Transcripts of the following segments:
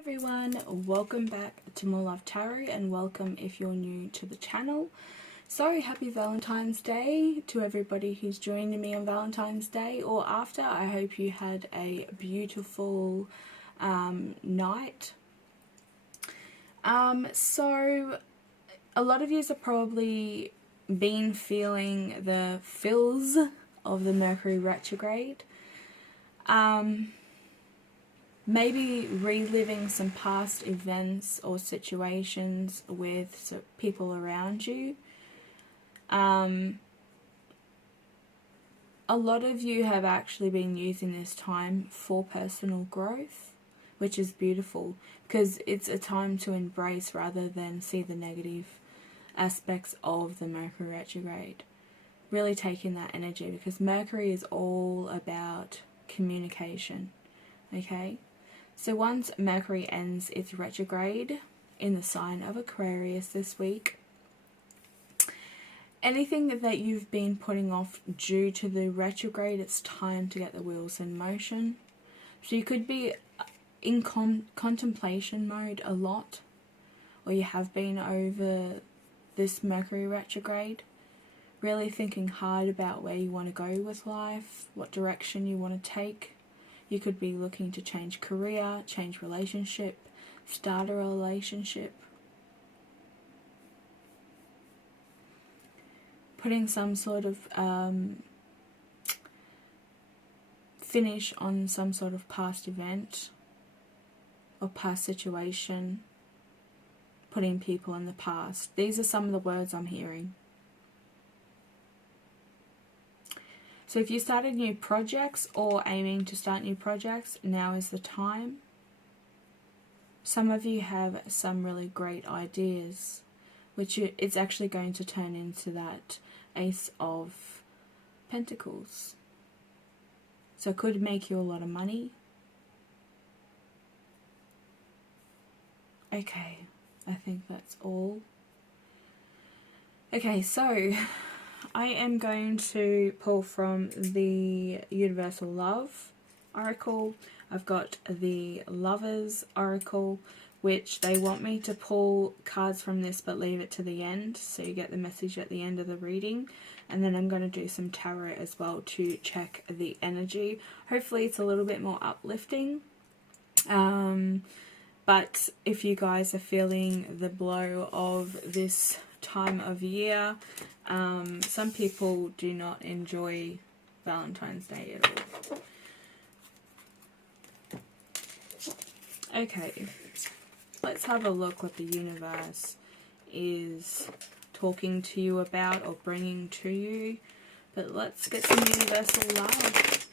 Everyone, welcome back to More Love Tarot, and welcome if you're new to the channel. So happy Valentine's Day to everybody who's joining me on Valentine's Day or after. I hope you had a beautiful night. So a lot of you have probably been feeling the feels of the Mercury retrograde. Maybe reliving some past events or situations with people around you. A lot of you have actually been using this time for personal growth, which is beautiful because it's a time to embrace rather than see the negative aspects of the Mercury retrograde. Really taking that energy, because Mercury is all about communication, okay? So once Mercury ends its retrograde in the sign of Aquarius this week, anything that you've been putting off due to the retrograde, it's time to get the wheels in motion. So you could be in contemplation mode a lot, or you have been over this Mercury retrograde, really thinking hard about where you want to go with life, what direction you want to take. You could be looking to change career, change relationship, start a relationship. Putting some sort of finish on some sort of past event or past situation. Putting people in the past. These are some of the words I'm hearing. So if you started new projects or aiming to start new projects, now is the time. Some of you have some really great ideas, which it's actually going to turn into that Ace of Pentacles. So it could make you a lot of money. Okay, I think that's all. Okay, so I am going to pull from the Universal Love Oracle. I've got the Lovers Oracle, which they want me to pull cards from this but leave it to the end, so you get the message at the end of the reading. And then I'm going to do some tarot as well to check the energy. Hopefully it's a little bit more uplifting. But if you guys are feeling the blow of this time of year, some people do not enjoy Valentine's Day at all. Okay, let's have a look what the universe is talking to you about or bringing to you. But let's get some universal love.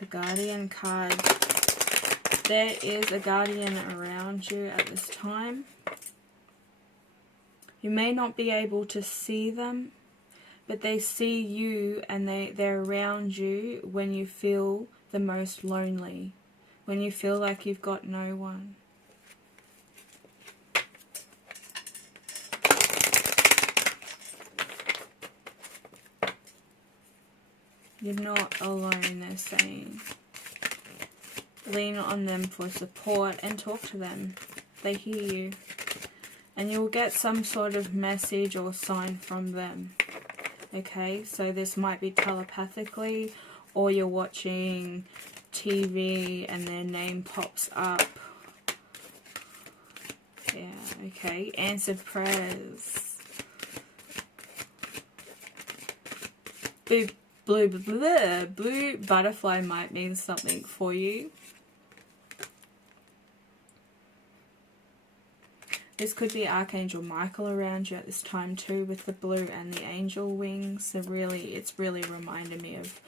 The Guardian card. There is a guardian around you at this time. You may not be able to see them, but they see you, and they're around you when you feel the most lonely, when you feel like you've got no one. You're not alone, they're saying. Lean on them for support and talk to them. They hear you. And you'll get some sort of message or sign from them. Okay, so this might be telepathically, or you're watching TV and their name pops up. Yeah, okay. Answered prayers. Blue butterfly might mean something for you. This could be Archangel Michael around you at this time too, with the blue and the angel wings. So really, it's really reminding me of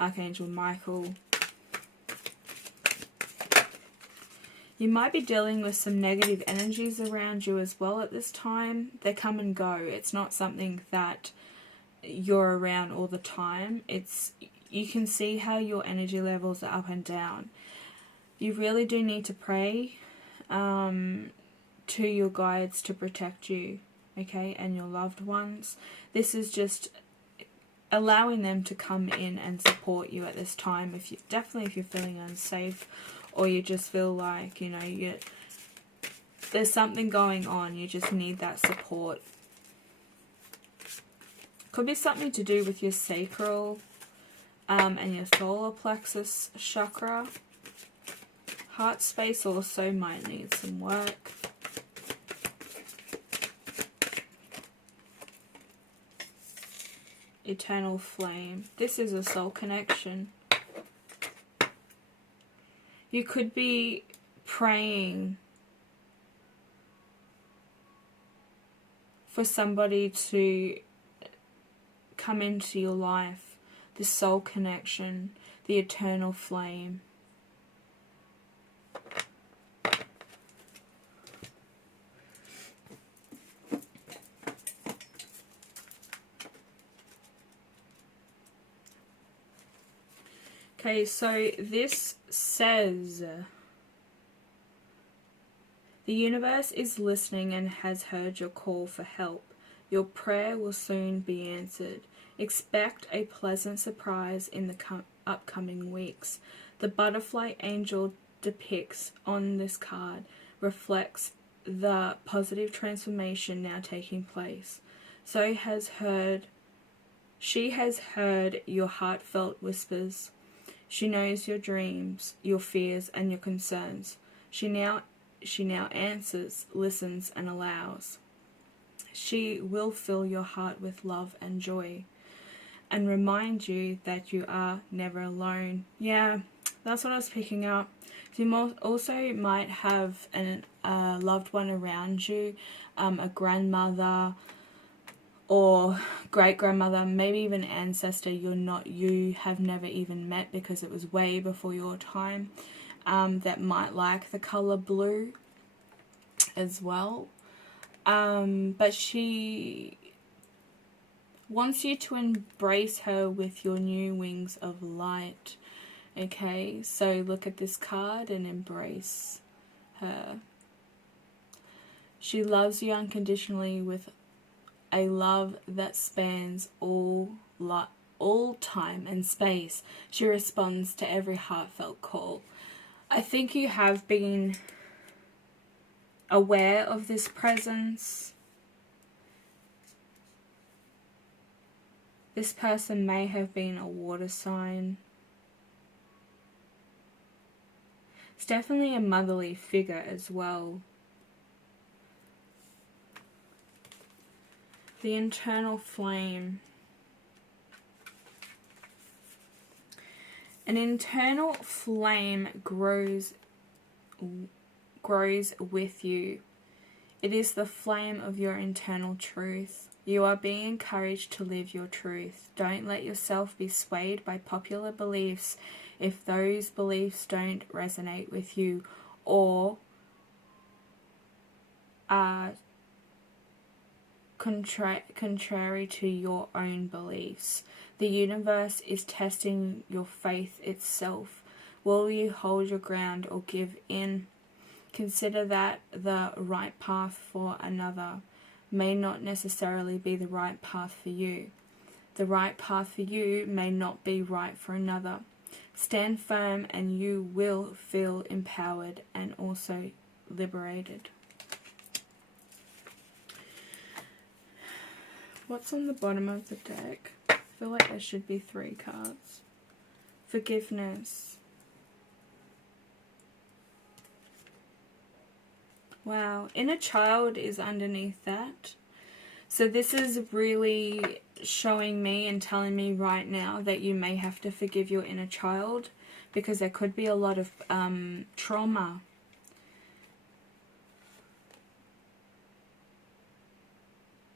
Archangel Michael. You might be dealing with some negative energies around you as well at this time. They come and go. It's not something that you're around all the time. You can see how your energy levels are up and down. You really do need to pray to your guides to protect you, okay, and your loved ones. This is just allowing them to come in and support you at this time. If you're feeling unsafe, or you just feel like, you know, there's something going on, you just need that support. Could be something to do with your sacral and your solar plexus chakra. Heart space also might need some work. Eternal flame. This is a soul connection. You could be praying for somebody to come into your life. The soul connection, the eternal flame. Okay, so this says, the universe is listening and has heard your call for help. Your prayer will soon be answered. Expect a pleasant surprise in the upcoming weeks. The butterfly angel depicts on this card reflects the positive transformation now taking place. She has heard your heartfelt whispers. She knows your dreams, your fears, and your concerns. She now answers, listens, and allows. She will fill your heart with love and joy and remind you that you are never alone. Yeah, that's what I was picking up. You also might have a loved one around you, a grandmother or great-grandmother, maybe even ancestor you have never even met because it was way before your time, that might like the color blue as well. But she wants you to embrace her with your new wings of light. Okay, so look at this card and embrace her. She loves you unconditionally with a love that spans all time and space. She responds to every heartfelt call. I think you have been aware of this presence. This person may have been a water sign. It's definitely a motherly figure as well. The internal flame. An internal flame grows with you. It is the flame of your internal truth. You are being encouraged to live your truth. Don't let yourself be swayed by popular beliefs if those beliefs don't resonate with you or are contrary to your own beliefs. The universe is testing your faith itself. Will you hold your ground or give in? Consider that the right path for another may not necessarily be the right path for you. The right path for you may not be right for another. Stand firm and you will feel empowered and also liberated. What's on the bottom of the deck? I feel like there should be 3 cards. Forgiveness. Wow, inner child is underneath that. So this is really showing me and telling me right now that you may have to forgive your inner child because there could be a lot of trauma.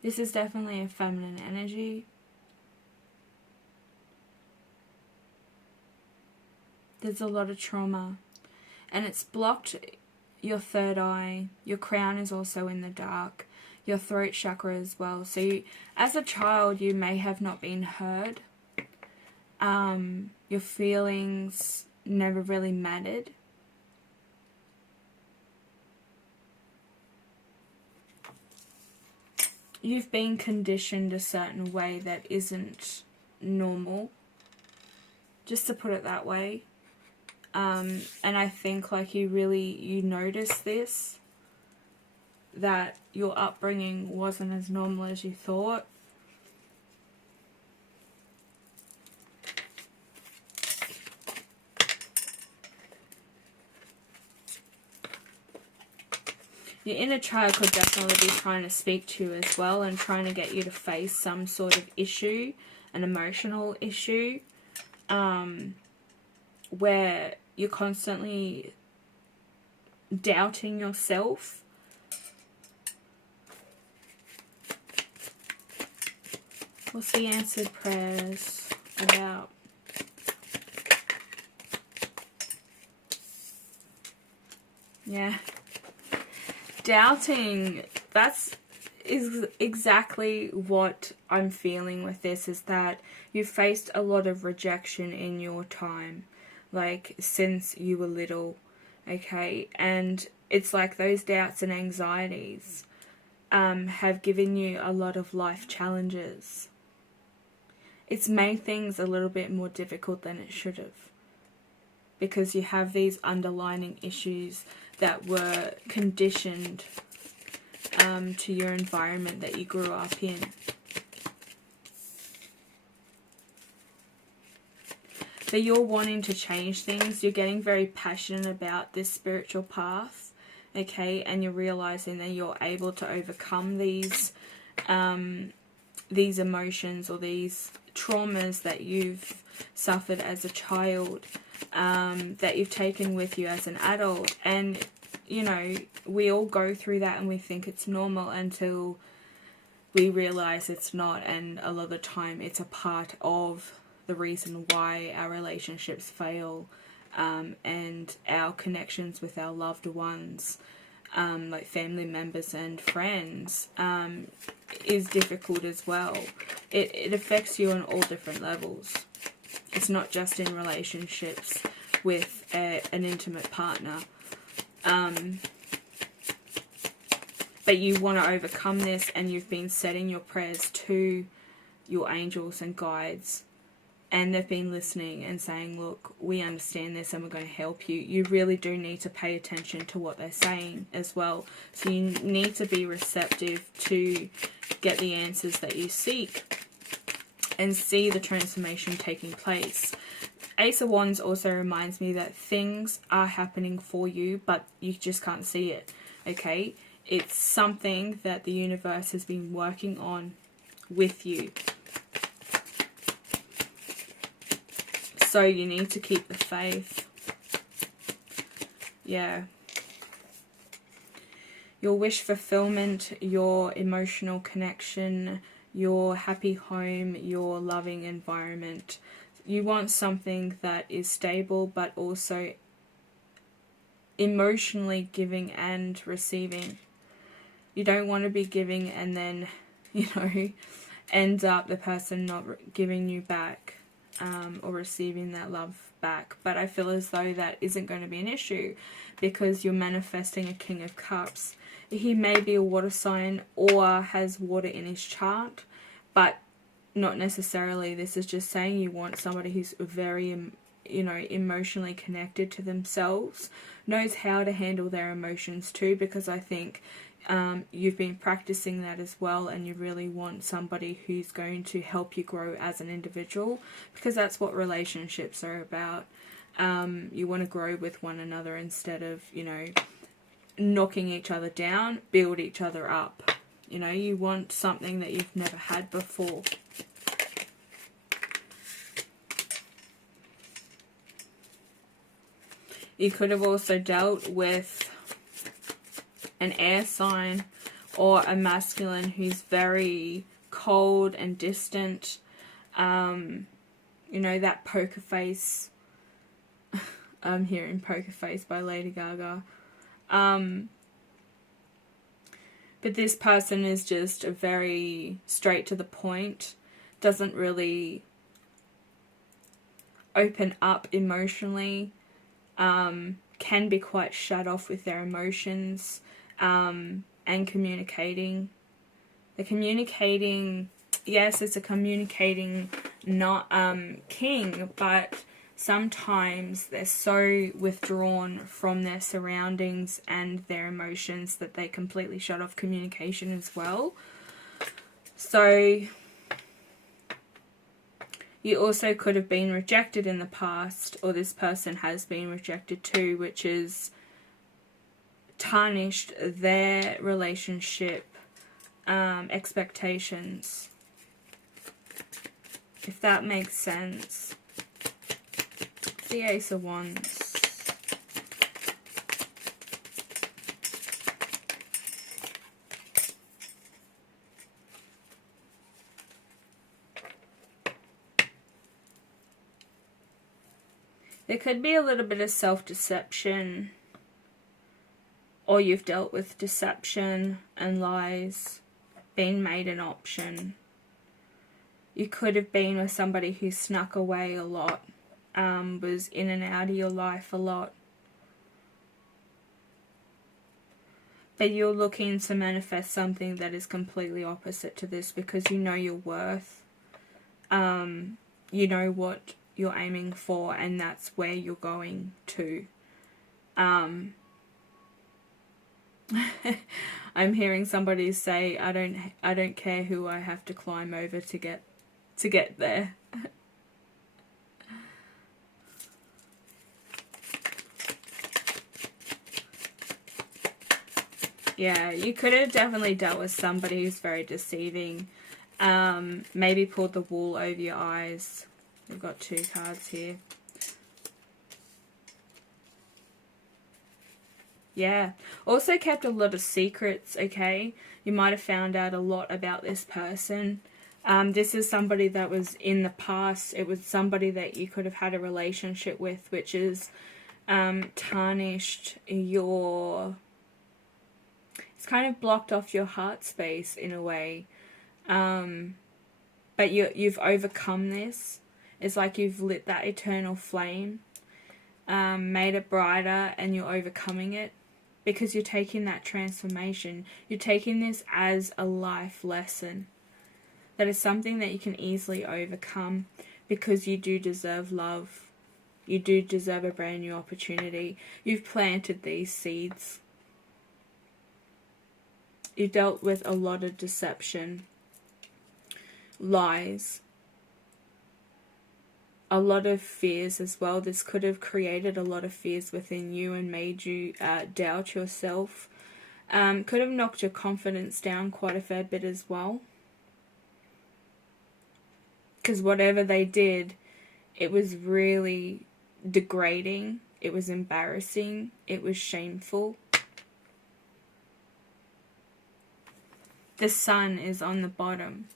This is definitely a feminine energy. There's a lot of trauma. And it's blocked your third eye. Your crown is also in the dark. Your throat chakra as well. So as a child, you may have not been heard. Your feelings never really mattered. You've been conditioned a certain way that isn't normal, just to put it that way. And I think like you notice this, that your upbringing wasn't as normal as you thought. Your inner child could definitely be trying to speak to you as well, and trying to get you to face some sort of issue, an emotional issue, where you're constantly doubting yourself. What's the answered prayers about? Yeah. Doubting, is exactly what I'm feeling with this, is that you've faced a lot of rejection in your time, like since you were little, okay? And it's like those doubts and anxieties have given you a lot of life challenges. It's made things a little bit more difficult than it should have, because you have these underlying issues that were conditioned to your environment that you grew up in. But you're wanting to change things. You're getting very passionate about this spiritual path, okay? And you're realizing that you're able to overcome these emotions or these traumas that you've suffered as a child, that you've taken with you as an adult. And you know, we all go through that and we think it's normal until we realize it's not, and a lot of the time it's a part of the reason why our relationships fail, and our connections with our loved ones, like family members and friends, is difficult as well. It affects you on all different levels. It's not just in relationships with an intimate partner. But you want to overcome this, and you've been setting your prayers to your angels and guides, and they've been listening and saying, look, we understand this and we're going to help you. You really do need to pay attention to what they're saying as well. So you need to be receptive to get the answers that you seek and see the transformation taking place. Ace of Wands also reminds me that things are happening for you, but you just can't see it, okay? It's something that the universe has been working on with you. So you need to keep the faith. Yeah. Your wish fulfillment, your emotional connection, your happy home, your loving environment. You want something that is stable, but also emotionally giving and receiving. You don't want to be giving and then, you know, end up the person not giving you back, or receiving that love back. But I feel as though that isn't going to be an issue, because you're manifesting a King of Cups. He may be a water sign or has water in his chart, but not necessarily. This is just saying you want somebody who's very, you know, emotionally connected to themselves, knows how to handle their emotions too, because I think you've been practicing that as well, and you really want somebody who's going to help you grow as an individual, because that's what relationships are about. You want to grow with one another instead of, you know, knocking each other down, build each other up. You know, you want something that you've never had before. You could have also dealt with an air sign or a masculine who's very cold and distant. You know, that poker face. I'm hearing Poker Face by Lady Gaga. But this person is just very straight to the point, doesn't really open up emotionally, can be quite shut off with their emotions, and communicating. The communicating, yes, it's a communicating not king, but sometimes they're so withdrawn from their surroundings and their emotions that they completely shut off communication as well. So you also could have been rejected in the past, or this person has been rejected too, which is tarnished their relationship expectations, if that makes sense. The Ace of Wands. There could be a little bit of self-deception, or you've dealt with deception and lies being made an option. You could have been with somebody who snuck away a lot, was in and out of your life a lot. But you're looking to manifest something that is completely opposite to this, because you know your worth. You know what you're aiming for, and that's where you're going to. I'm hearing somebody say, I don't care who I have to climb over to get there. Yeah, you could have definitely dealt with somebody who's very deceiving. Maybe pulled the wool over your eyes. We've got 2 cards here. Yeah. Also kept a lot of secrets, okay? You might have found out a lot about this person. This is somebody that was in the past. It was somebody that you could have had a relationship with, which is tarnished your... It's kind of blocked off your heart space in a way. But you've overcome this. It's like you've lit that eternal flame, made it brighter, and you're overcoming it. Because you're taking that transformation. You're taking this as a life lesson. That is something that you can easily overcome, because you do deserve love. You do deserve a brand new opportunity. You've planted these seeds. You've dealt with a lot of deception, lies, a lot of fears as well. This could have created a lot of fears within you and made you doubt yourself. Could have knocked your confidence down quite a fair bit as well. Because whatever they did, it was really degrading. It was embarrassing. It was shameful. The sun is on the bottom.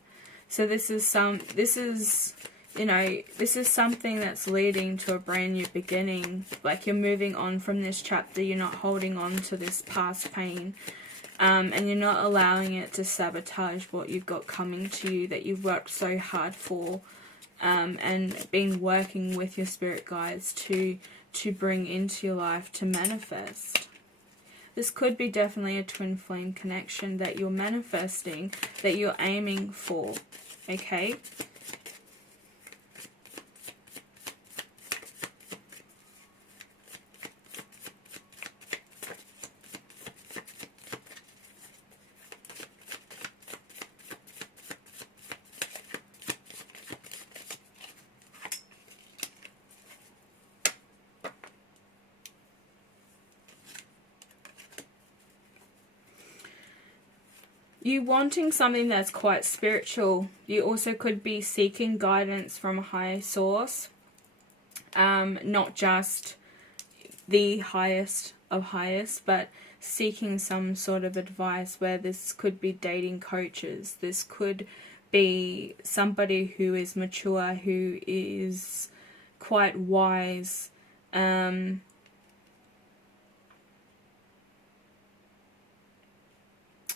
So this is something that's leading to a brand new beginning. Like, you're moving on from this chapter. You're not holding on to this past pain. And you're not allowing it to sabotage what you've got coming to you, that you've worked so hard for, and been working with your spirit guides to bring into your life, to manifest. This could be definitely a twin flame connection that you're manifesting, that you're aiming for, okay? You wanting something that's quite spiritual. You also could be seeking guidance from a higher source. Not just the highest of highest, but seeking some sort of advice, where this could be dating coaches. This could be somebody who is mature, who is quite wise.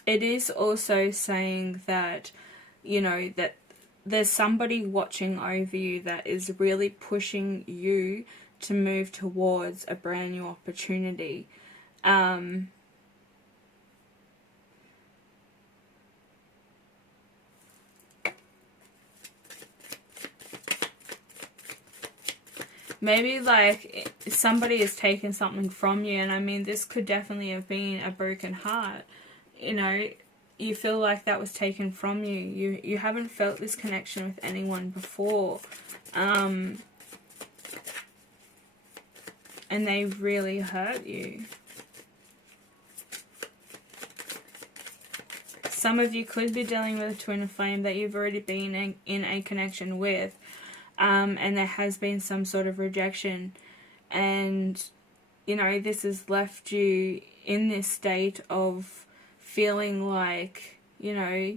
It is also saying that, that there's somebody watching over you that is really pushing you to move towards a brand new opportunity. Maybe like somebody has taken something from you, and I mean this could definitely have been a broken heart. You know, you feel like that was taken from you. You haven't felt this connection with anyone before. And they really hurt you. Some of you could be dealing with a twin flame that you've already been in a connection with. And there has been some sort of rejection. And, you know, this has left you in this state of feeling like, you know,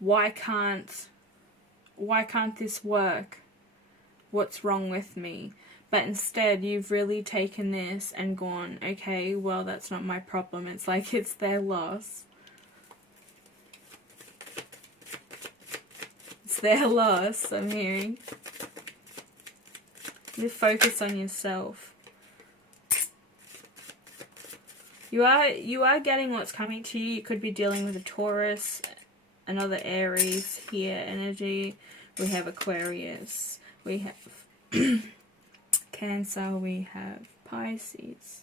why can't this work? What's wrong with me? But instead, you've really taken this and gone, okay, well, that's not my problem. It's like it's their loss. It's their loss, I'm hearing. You focus on yourself. You are getting what's coming to you. You could be dealing with a Taurus, another Aries here energy. We have Aquarius. We have Cancer. We have Pisces.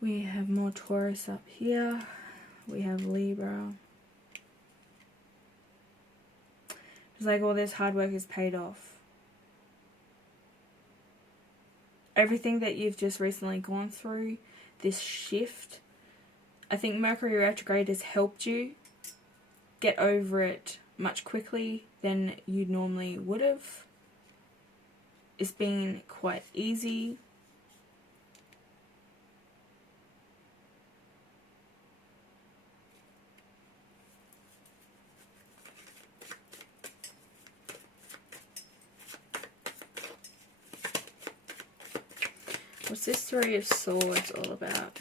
We have more Taurus up here. We have Libra. It's like all this hard work is paid off. Everything that you've just recently gone through, this shift, I think Mercury retrograde has helped you get over it much quickly than you normally would have. It's been quite easy. What's this Three of Swords all about?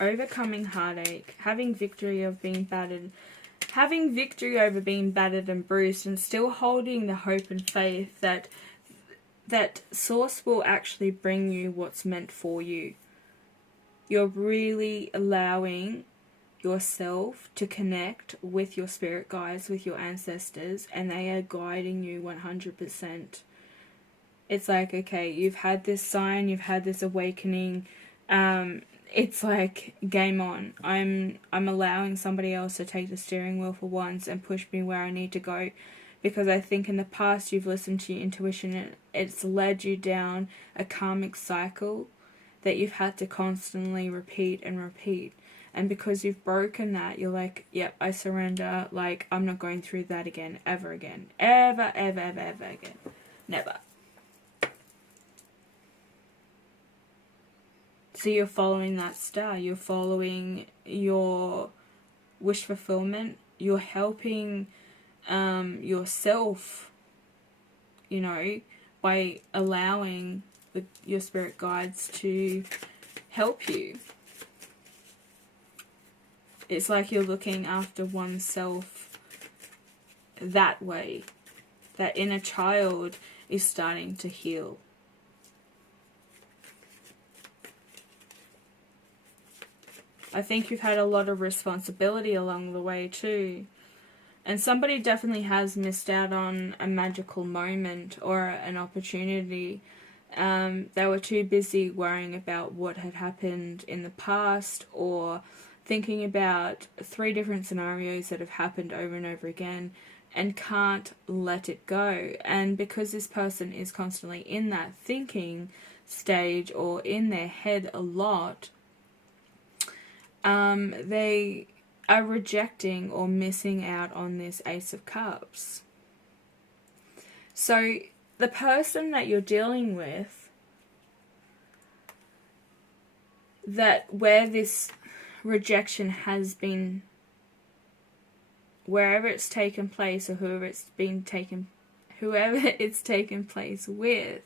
Overcoming heartache, having victory over being battered and bruised, and still holding the hope and faith that Source will actually bring you what's meant for you. You're really allowing yourself to connect with your spirit guides, with your ancestors, and they are guiding you 100%. It's like, okay, you've had this sign, you've had this awakening. It's like, game on. I'm allowing somebody else to take the steering wheel for once and push me where I need to go. Because I think in the past you've listened to your intuition and it's led you down a karmic cycle that you've had to constantly repeat and repeat. And because you've broken that, you're like, yep, I surrender. Like, I'm not going through that again, ever again. Ever, ever, ever, ever again. Never. So you're following that star. You're following your wish fulfillment. You're helping yourself, you know, by allowing your spirit guides to help you. It's like you're looking after oneself that way. That inner child is starting to heal. I think you've had a lot of responsibility along the way too. And somebody definitely has missed out on a magical moment or an opportunity. They were too busy worrying about what had happened in the past, or thinking about 3 different scenarios that have happened over and over again, and can't let it go. And because this person is constantly in that thinking stage or in their head a lot, they are rejecting or missing out on this Ace of Cups. So the person that you're dealing with, that where this rejection has been, wherever it's taken place, or whoever it's taken place with,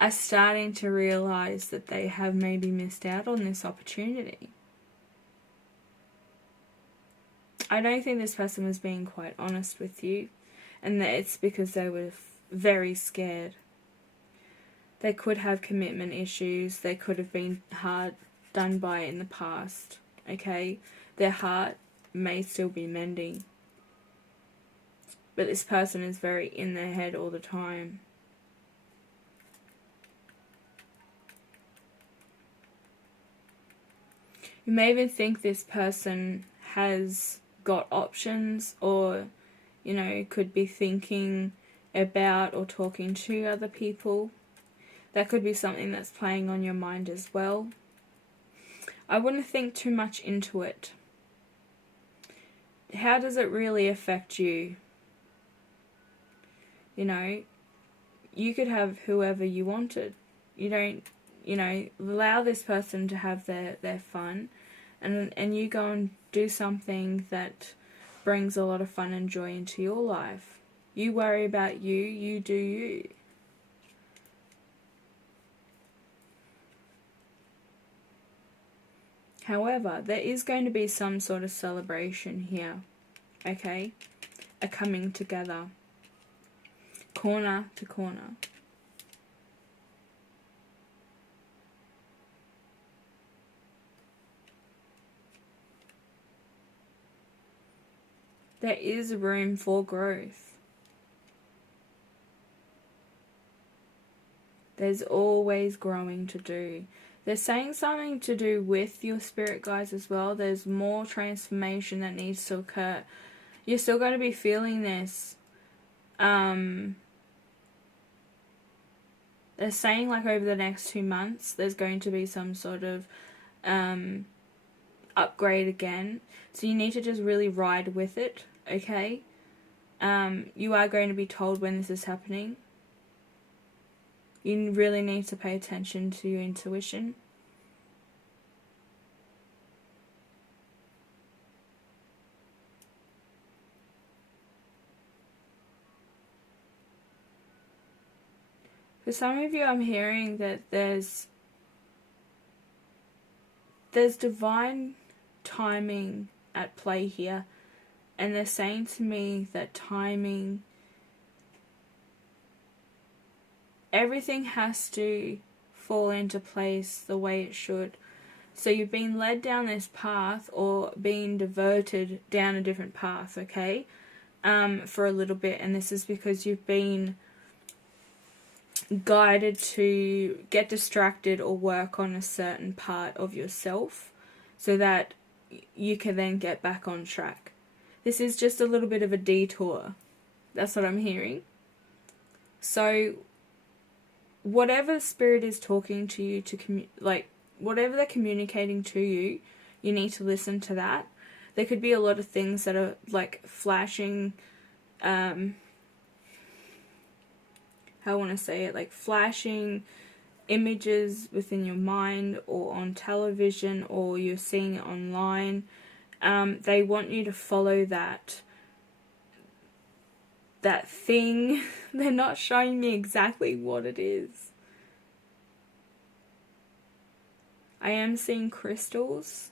are starting to realize that they have maybe missed out on this opportunity. I don't think this person was being quite honest with you, and that it's because they were very scared. They could have commitment issues. They could have been hard done by in the past. Okay? Their heart may still be mending. but this person is very in their head all the time. You may even think this person has got options, or, you know, could be thinking about or talking to other people. That could be something that's playing on your mind as well. I wouldn't think too much into it. How does it really affect you? You know, you could have whoever you wanted. You don't, you know, allow this person to have their fun, and you go and do something that brings a lot of fun and joy into your life. You worry about you, you do you. However, there is going to be some sort of celebration here, okay? A coming together, corner to corner. There is room for growth. There's always growing to do. They're saying something to do with your spirit guides as well. There's more transformation that needs to occur. You're still going to be feeling this. They're saying like over the next 2 months, there's going to be some sort of upgrade again. So you need to just really ride with it, okay? You are going to be told when this is happening. You really need to pay attention to your intuition. For some of you, I'm hearing that there's divine timing at play here. And they're saying to me that timing, everything has to fall into place the way it should. So you've been led down this path, or being diverted down a different path, okay, for a little bit. And this is because you've been guided to get distracted or work on a certain part of yourself so that you can then get back on track. This is just a little bit of a detour. That's what I'm hearing. So whatever spirit is talking to you to whatever they're communicating to you, you need to listen to that. There could be a lot of things that are like flashing, how I want to say it, like flashing images within your mind or on television, or you're seeing it online. They want you to follow that thing. They're not showing me exactly what it is. I am seeing crystals.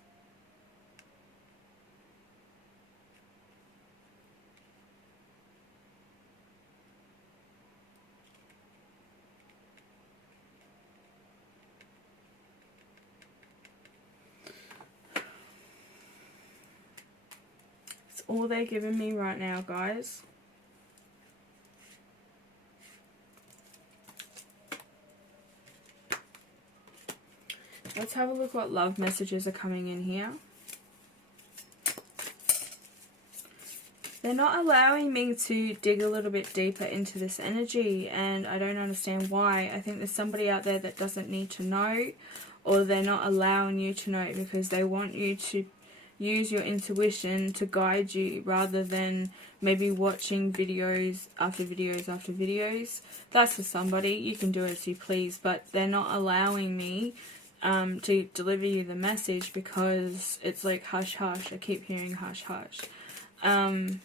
It's all they're giving me right now, guys. Let's have a look what love messages are coming in here. They're not allowing me to dig a little bit deeper into this energy, and I don't understand why. I think there's somebody out there that doesn't need to know, or they're not allowing you to know because they want you to use your intuition to guide you rather than maybe watching videos after videos after videos. That's for somebody. You can do as you please, but they're not allowing me to deliver you the message because it's like hush hush. I keep hearing hush hush. Can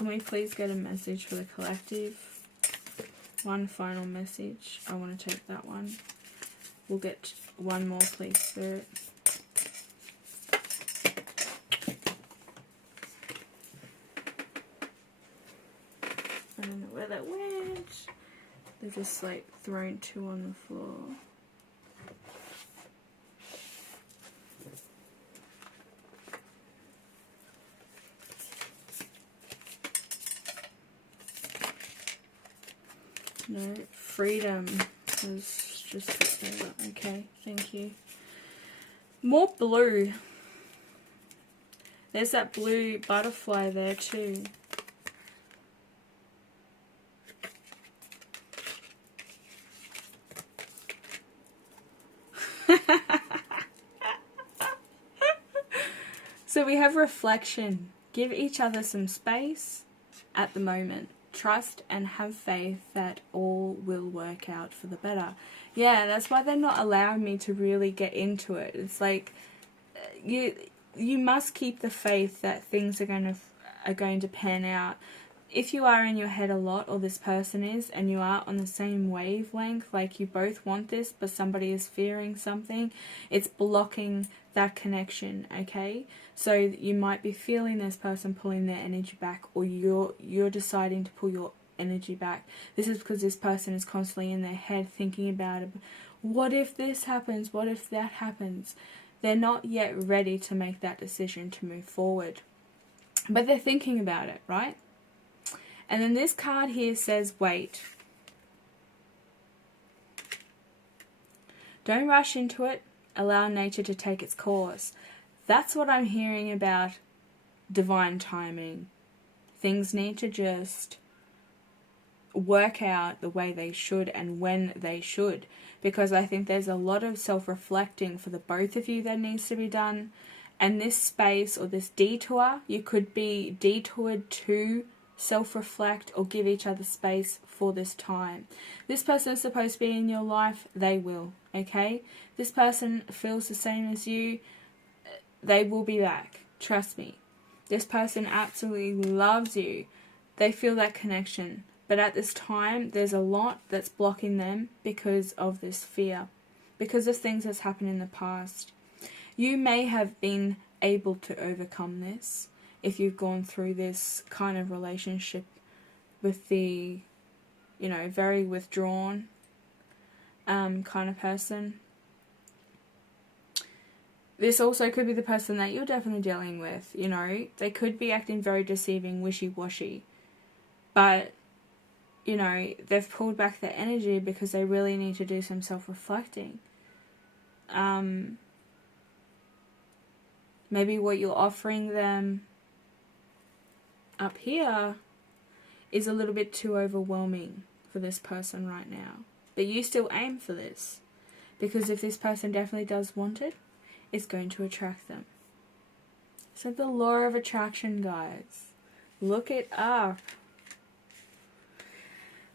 we please get a message for the collective? One final message. I want to take that one. We'll get one more, please, Spirit. I don't know where that went. They're just like thrown two on the floor. No, freedom was just okay, thank you. More blue. There's that blue butterfly there too. So we have reflection. Give each other some space at the moment. Trust and have faith that all will work out for the better. Yeah, that's why they're not allowing me to really get into it. It's like you must keep the faith that things are going to pan out. If you are in your head a lot, or this person is, and you are on the same wavelength, like you both want this, but somebody is fearing something, it's blocking that connection, okay? So you might be feeling this person pulling their energy back, or you're deciding to pull your energy back. This is because this person is constantly in their head thinking about it. What if this happens? What if that happens? They're not yet ready to make that decision to move forward. But they're thinking about it, right? And then this card here says, wait. Don't rush into it. Allow nature to take its course. That's what I'm hearing about divine timing. Things need to just work out the way they should and when they should. Because I think there's a lot of self-reflecting for the both of you that needs to be done. And this space or this detour, you could be detoured to self-reflect or give each other space for this time. This person is supposed to be in your life, they will, okay? This person feels the same as you, they will be back, trust me. This person absolutely loves you, they feel that connection, but at this time there's a lot that's blocking them because of this fear, because of things that's happened in the past. You may have been able to overcome this if you've gone through this kind of relationship with the, very withdrawn kind of person. This also could be the person that you're definitely dealing with, They could be acting very deceiving, wishy-washy. But, they've pulled back their energy because they really need to do some self-reflecting. Maybe what you're offering them up here is a little bit too overwhelming for this person right now. But you still aim for this. Because if this person definitely does want it, it's going to attract them. So the law of attraction, guys. Look it up.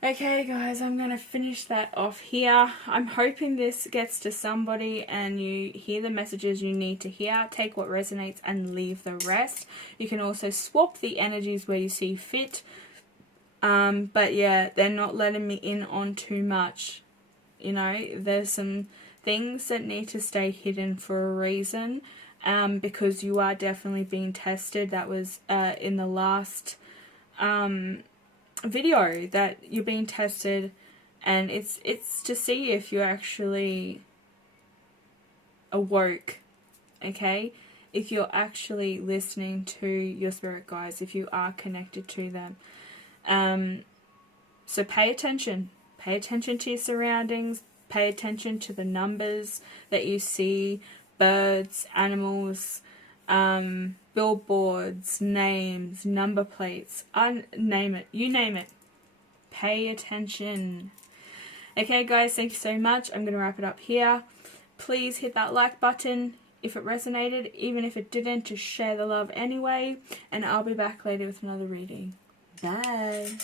Okay, guys, I'm going to finish that off here. I'm hoping this gets to somebody and you hear the messages you need to hear. Take what resonates and leave the rest. You can also swap the energies where you see fit. But yeah, they're not letting me in on too much. There's some things that need to stay hidden for a reason. Because you are definitely being tested. That was in the last video that you're being tested, and it's to see if you're actually awoke, okay? If you're actually listening to your spirit guides, if you are connected to them. So pay attention to your surroundings, pay attention to the numbers that you see, birds, animals, billboards, names, number plates, name it, you name it. Pay attention. Okay, guys, thank you so much. I'm going to wrap it up here. Please hit that like button if it resonated, even if it didn't, just share the love anyway, and I'll be back later with another reading. Bye.